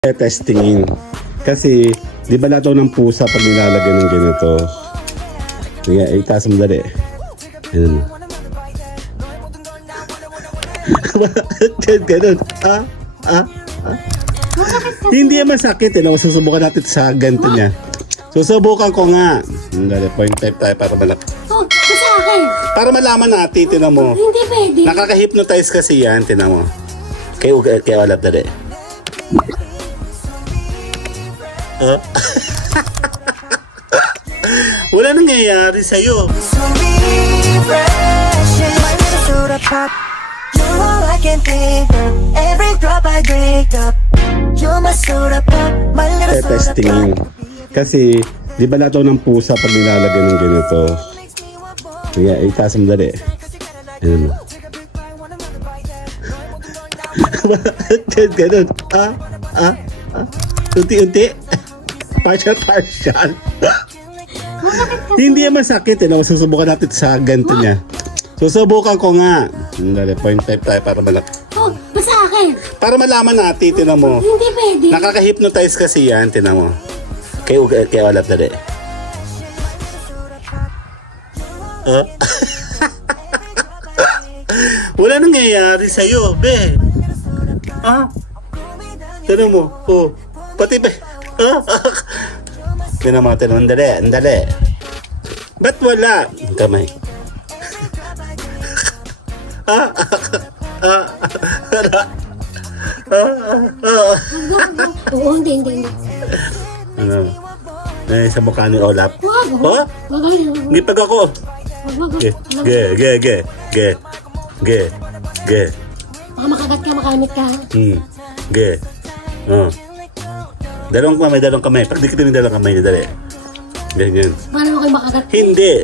Testingin. Kasi, di ba lahat ng pusa pag nilalagay ng ganito? Sige, itaas mo dali. Ayan. Ganun. Hindi yan masakit. Susubukan natin sa ganito niya. Susubukan ko nga. Dali, point type tayo para malaki. Oh, sa akin. Para malaman natin, tinan mo. Hindi pwede. Nakaka-hypnotize kasi yan, tinan mo. Kaya wala dali. Wala nangyayari sa'yo. Testingin. Kasi, di ba lahat ng pusa pag nilalagay ng ganito? Sige, itaas mo dali. Ayan. Ganun. Unti-unti. Partial. Hindi yan masakit. Susubukan natin sa ganito niya. Susubukan ko nga. Dali, point type tayo para malaki. Oh, sa akin. Para malaman natin, tinan mo. Hindi pwede. Nakaka-hypnotize kasi yan, tinan mo. Kaya wala dali. Wala nangyayari sa'yo, be. Tinan mo. Oh, pati be. Tinan mo, andali. Ba't wala? Kamay. Oo, hindi. Ano? Sa mukha ni Olap. Wag. Oh? Hindi pag ako. Wag. Ge. Baka makagat ka, makamit ka. Ge. Dalawang kamay. Pagdikit mo yung dalawang kamay niya, dali. Ganyan. Paano mo kayo makagat? Hindi.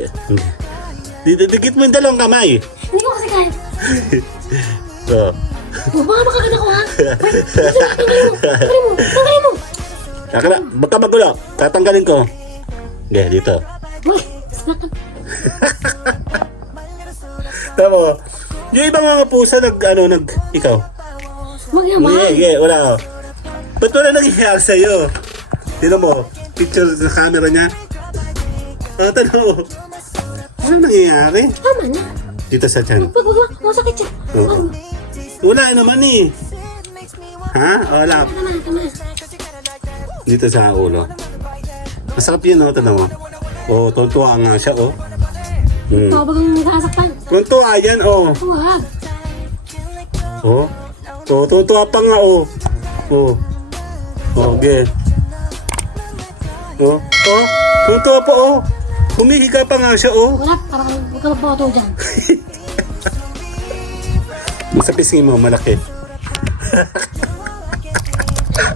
Dikit mo yung dalawang kamay. Hindi ko kasi kaya. Oh. Oh, baka makagat ako, ha? Tanggalin mo. Akala, baka magulo. Tatanggalin ko. Ge, dito. Uy, snakan. Tama. Yung ibang mga pusa ikaw. Huwag naman. Ge, wala oh. Ba't wala nangyayari sa'yo? Tinan mo, picture sa camera niya. Tanong mo. Ano nangyayari? Tama na. Dito sa tiyan. Wag. Masakit siya. Oo. Wala naman eh. Ha? Wala. Tama. Dito sa ulo. Masarap yun oh, tanong mo. Oh, tuntua nga siya oh. Baka bagang nasasaktan. Tuntua yan oh. Huwag. Oh. Oh, tuntua pa nga oh. Oh. Okay. Oh. Tuntua pa oh. Humihiga pa nga siya oh. Wala, parang huwag ka magpato dyan. Sa pisngi mo, malaki.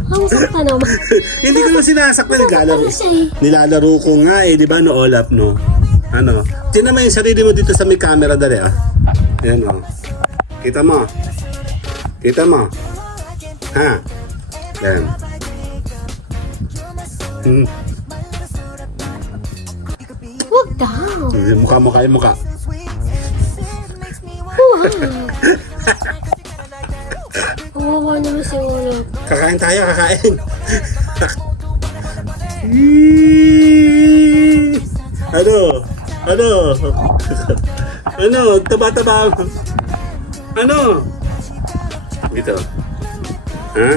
Ang sakta naman. Hindi ko naman sinasaktan. Ano siya eh? Nilalaro ko nga eh, di ba no, Olap, no? Ano? Tinan mo yung sarili mo dito sa may camera, dali ah. Ayan oh. Kita mo? Ha? Ayan. Huwag daw. Mukha yung mukha. Huwag. Kawawa naman si Olaf. Kakain tayo. Ano? Taba-taba. Ano? Dito. Ha?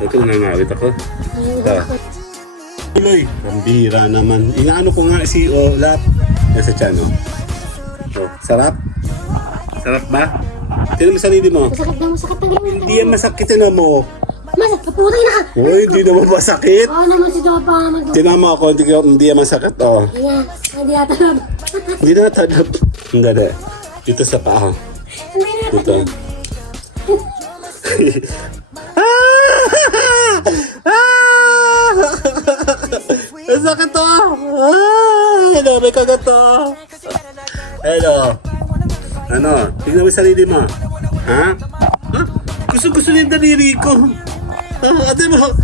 Ito nangawit ako. Tuloy. Pambira naman. Inaano ko nga si Olap. Nasa tiyan, oh. Oh, sarap? Sarap ba? Tinan mo sarili mo. Masakit na. Tanggalin mo. Hindi yan masakit na mo. Masakit. Kaputay na ka. Uy, hindi naman masakit. Oo naman si Dopa. Tinan mo ako, hindi yan masakit, oh. Hindi natalab. Hindi na natalab. Hindi. Dito sa paa. Hindi Dito. natalab. Ang sakit to. Hello, may kagat to. Hello. Ano? Tingnan mo yung sarili mo. Ha? Gusto niya yung daliri ko. Ate mo.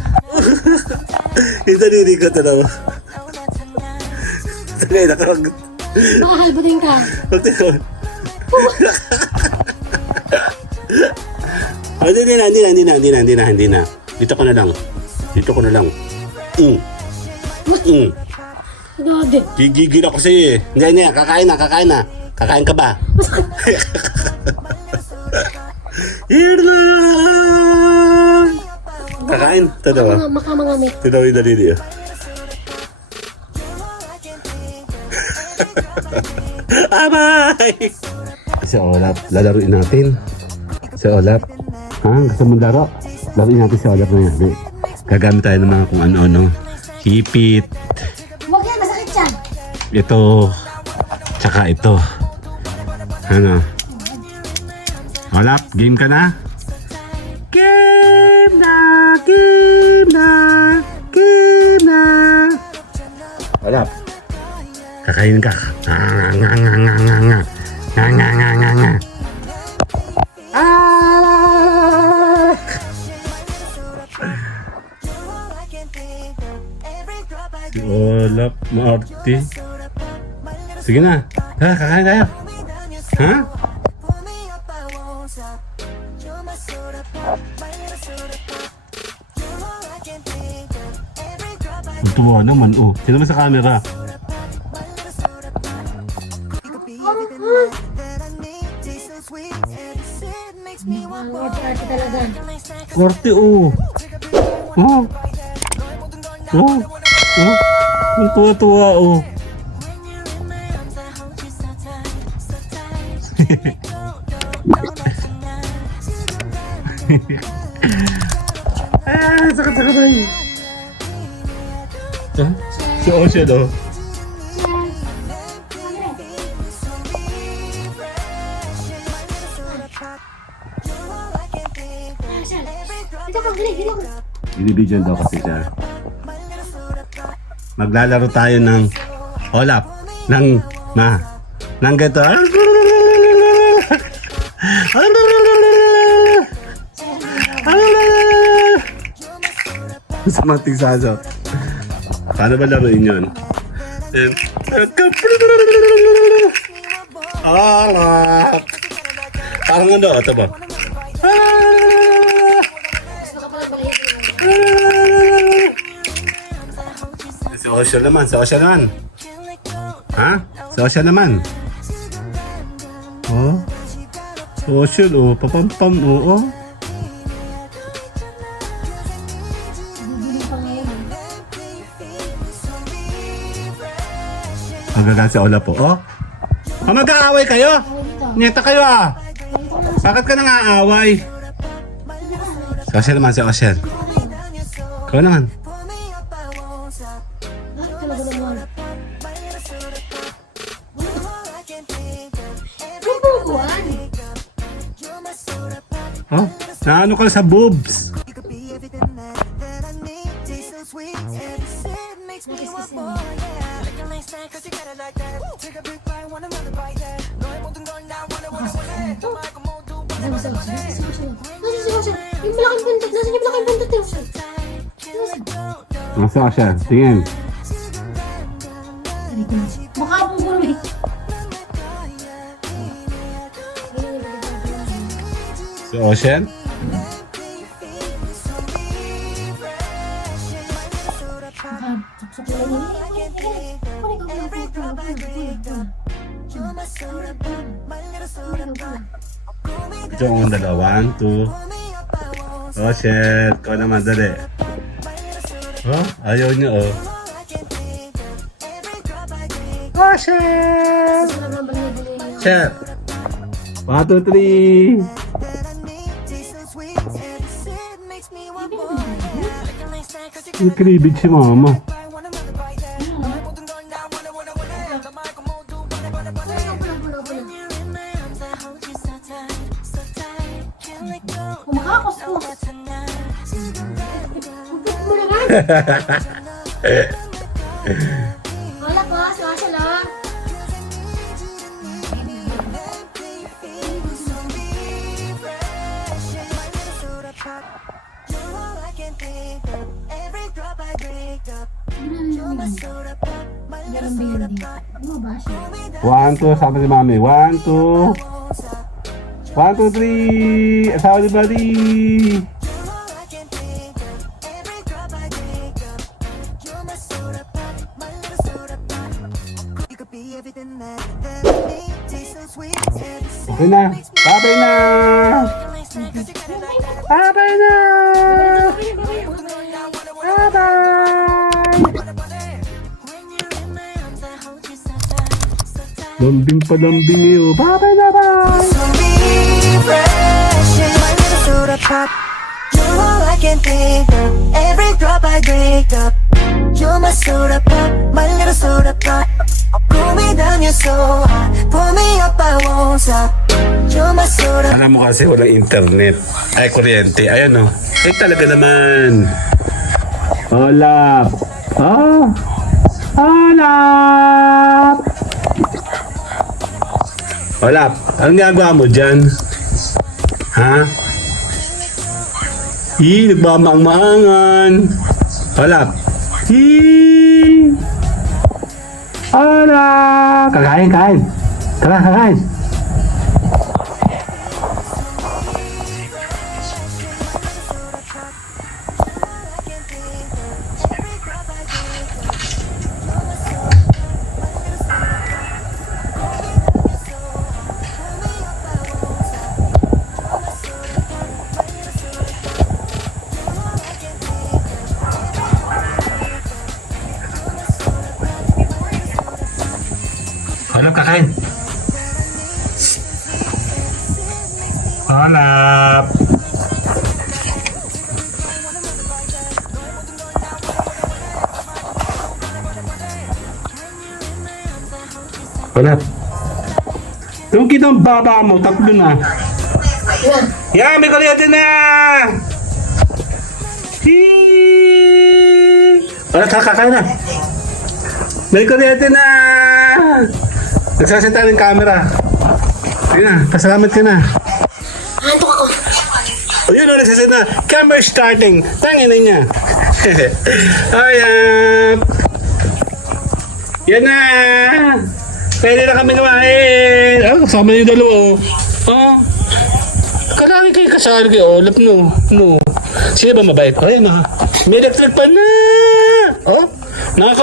Yung daliri ko, tanaw. Tagay, nakakagat. Baka halbatin ka. Hindi na. Dito ko na lang. Dito ko na lang. Dodi. Gigigil ako sa'yo eh. Hindi, kakain na. Kakain ka ba? Here lang! Kakain? Ito daw ah. Makamangamit. Ito daw yung dalili ah. Abay! Si Olap, lalaruin natin. Si Olap. Ha? Gusto mong laro? Laruin natin si Olap na yan. Gagamit tayo ng mga kung ano-ano. Hipit. Huwag yan, masakit yan. Ito. Tsaka ito. Ano? Olap, game ka na? Game na! Game na! Game na! Olap. Kakainin ka. Nga. Ah! Si Olap, maarte. Sige na. Tara, kakain tayo. Ha? Tuwa naman, oh. Sino ba sa camera? Arte talaga. Korte, oh. Oh. Oh. Oh. Ang tuwa-tuwa, oh. Sakit tayo. Si Ocean, oh. Dito ka, dito ka. Binibidyan daw kasi siya. Maglalaro tayo ng Olap. Ng ganito. Sa mating saso. Paano ba laruin yun? Olap. Parang ano, ito ba? Si Ocean naman, Ha? Si Ocean naman. Oh. Si Ocean, oh. Papampam, oh. Magagal si Olap po, oh. Mag-aaway kayo? Neta kayo, ah. Bakit ka nang aaway? Si Ocean naman, si Ocean. Ikaw naman. Oh, naano ka sa boobs? Yung malaking buntot, nasan yung malaking buntot yun? Nasa siya, tingin. Mukha pong gulay. Si Ocean? Ito ang dalawa. 1, 2. Oh shit. Ikaw naman, dali. Oh, ayaw niya, oh. Oh shit. Shit. 1, 2, 3. Yung kribig si mama. Kumakakos ko. Wala po, swasya lang. One, two, sabi ni mami. 1, 2. 1, 2, 3. Asawa ni Buddy. Yun na. Babay na. Babay na. Bye-bye. Lambing pa lambing iyo. Bye-bye na bye. Refreshing. My little soda pop. You're all I can think of. Every drop I drink up. You're my soda pop. My little soda pop. Cool me down, you're so hot. Pull me up, I won't stop. You're my soda. Alam mo kasi walang internet. Ay, kuryente. Ayan o. Eh talaga naman. Olap. Oh. Olap. Olap. Anong ginagawa mo dyan? Ha? Nagmamaang-maangan. Olap. Olap. Kakain. Tara, kakain. Olap, kakain. Olap. Olap. Yung kita ang baba mo, tatlo na. Yan, may kuryente na! Olap, kakain na. May kuryente na! Nagsasita ng camera. Ayun na, pasalamat ka na. Antok ako. O yun na, nagsasita na. Camera starting. Tangin na niya. Ayan. Yan na. Pwede na kami kumain. Oh, kasama niyo dalawa. Oh. Kalangin kayo kasali kayo. Olap no. No. Sino ba mabait? Ayun na. May electric pan na. Oh. Nako!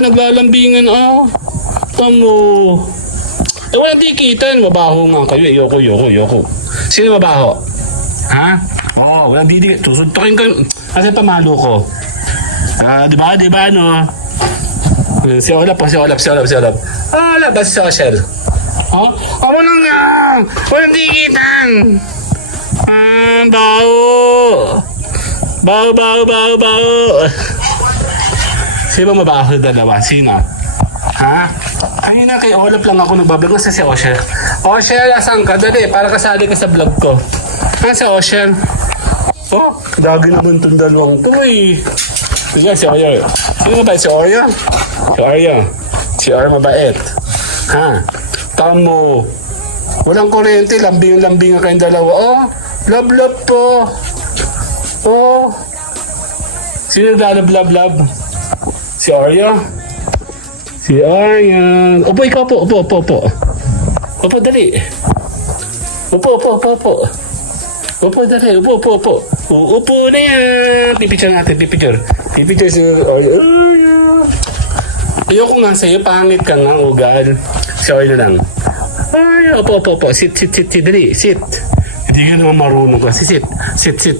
Naglalambingan, Tamo. Walang tikitan. Mabaho nga kayo. Ayoko. Sino mabaho? Ha? Oo, walang didikit. Susuntukin ka. Kasi pamalo ko. Diba, no? Si Olap. Olap ba si Social? Oh, ako lang nga! Walang tikitan! Baho! Sino ba mabaho dalawa? Sino? Ha? Kanina kay Olap lang ako nagbablog na si Oshel. Oshel, asan ka? Dali, para kasali ka sa vlog ko. Ha, si Oshel? Oh, dagi naman itong dalawang to eh. Sige, si Oreo. Sino ba? Si Oreo? Si Oreo mabait. Ha? Tamo. Walang kuryente, lambing kayong dalawa. Oh, love po. Oh. Sino naglalab? Si Oreo? Si Oreo. Upo, ikaw po. Upo, dali. Upo. Upo, dali. Upo. Upo na yan. Pipicture natin. Pipicture si Oreo. Ayoko nga sa'yo, pangit ka nga, ugal. Sorry na lang. Ay, opo. Sit. Dali, sit. Hindi ka naman marunong kasi. Sit. Sit.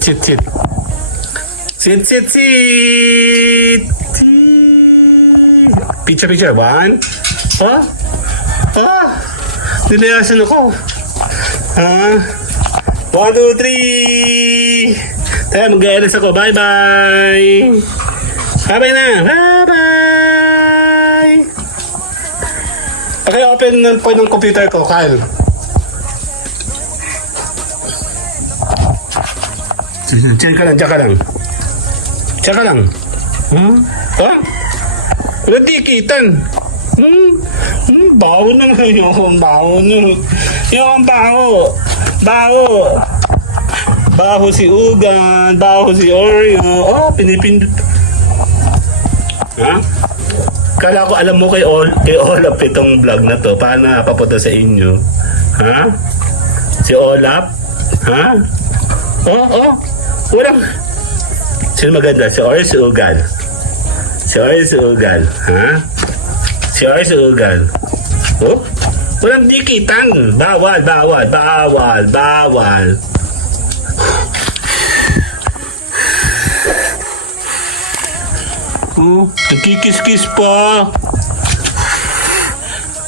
Picture. One. Nilayasan ako. 1, 2, 3. Tayo, mag-aeras ako. Bye-bye. Bye-bye na. Bye-bye. Okay, open po ng computer ko, Kyle. Diyan ka lang. Ha? Walang tikitan. Baho naman yung baho. Yung baho. Baho si Ugan, baho si Oreo. Oh, pinipindot. Ha? Kala ko alam mo kay Olap itong vlog na to. Paano papunta sa inyo? Ha? Si Olap? Ha? Oh. Walang. Sino maganda? Si Oris o Ugal? Si Oris o Ugal? Ha? Si Oris o Ugal? Oh? Walang dikitan. Bawal, bawal, bawal, bawal. Oh, nagkikis-kis pa.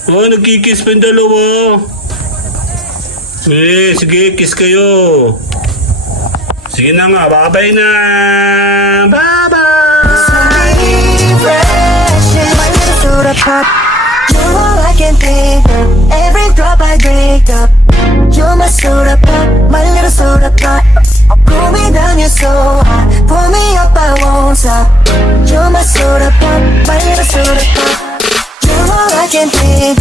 Oh, nagkikis pa yung dalawa. Sige, kiss kayo. Sige na nga, bye-bye na. Bye-bye. Refreshing, my little soda pop. You're all I can think of. Every drop I drink up. You're my soda pop, my little soda pop. Cool me down, you're so hot. Pull me up, I won't stop. You're my soda pop, my little soda pop. You're all I can think of.